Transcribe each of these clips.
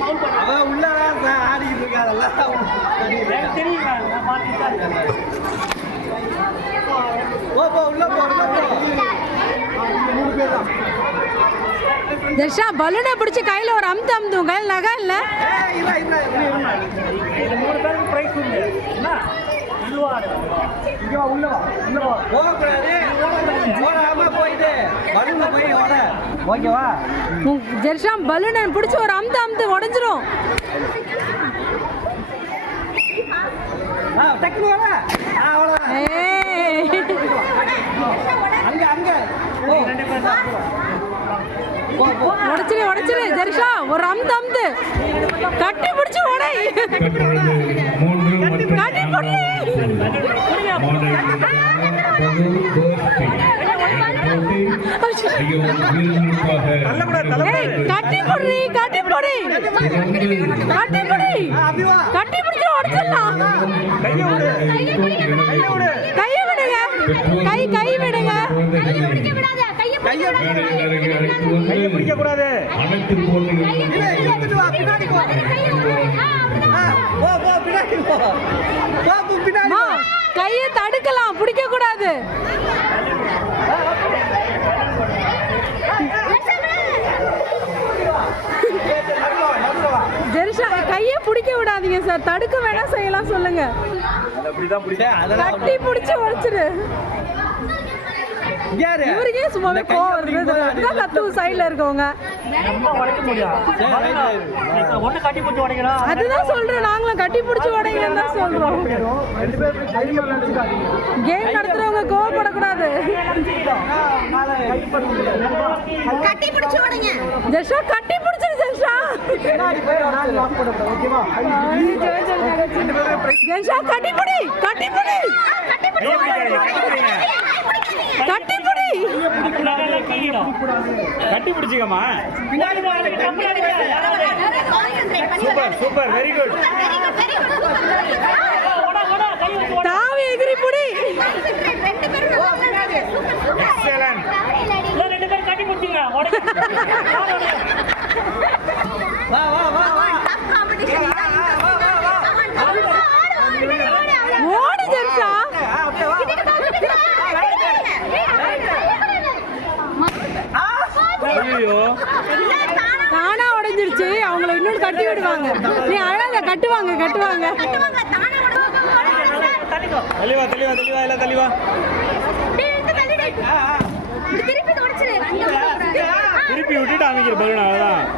அவன் உள்ள ஆடிக்கிட்டு இருக்கா அதெல்லாம் தெரியுங்க. உள்ள தர்ஷா பலூனை பிடிச்சி கையில ஒரு அமுத்து அமுத்தும் கையில் நகை இல்ல. ஜெர்ஷா பலூனை பிடிச்சி ஒரு அமுத்து அமுத்து உடஞ்சிரும். உடச்சிரு உடச்சிரு ஜெர்ஷா ஒரு அமுத்து அமுத்து கட்டி பிடிச்சி உடை கட்டி பிடி கட்டி போடுறி கட்டி போடி கட்டி போடி கட்டி பிடிச்சி உடச்சிடலாம். கையை விடுங்க கை விடுங்க. கையை தடுக்கலாம் பிடிக்க கூடாது. ஜெர்ஷா கையை பிடிக்க விடாதீங்க சார். தடுக்க வேணா செய்யலாம் சொல்லுங்க. கட்டி பிடிச்சி உடைச்சிரு. இவருக்கே சும்மாவே கோவம் வருது. கத்து சைட்ல இருக்கவங்க அதுதான் சொல்றோம். நாங்களும் கட்டி பிடிச்சி உடைங்கன்னு தான் சொல்றோம். கேம் நடத்துறவங்க கோவப்படக்கூடாது. ஜெர்ஷா கட்டி பிடிச்சிரு ஜெர்ஷா. ஜெர்ஷா கட்டி பிடி கட்டி பிடி கட்டி பிடி கட்டி பிடிச்சிக்கமா. Super super very good. தாவி எகிரி பிடி. எக்ஸலென்ட். ரெண்டு பேரும் கட்டி பிடிச்சிங்க. வா வா வா வா. ஓடு ஜெர்ஷா. தானா உடைஞ்சிருச்சு. அவங்கள இன்னொரு கட்டி விடுவாங்க. நீ அழாத கட்டுவாங்க கட்டுவாங்க. தெளிவா தெளிவா தெளிவா இல்ல தெளிவா. திருப்பி விட்டுட்டு அமைக்கிற பலூன் அவ்வளவுதான்.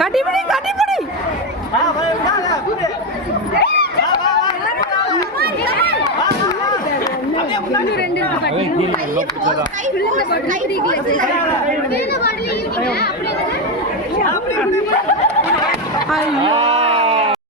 கட்டிப்பிடி கட்டிப்பிடி. ஐயோ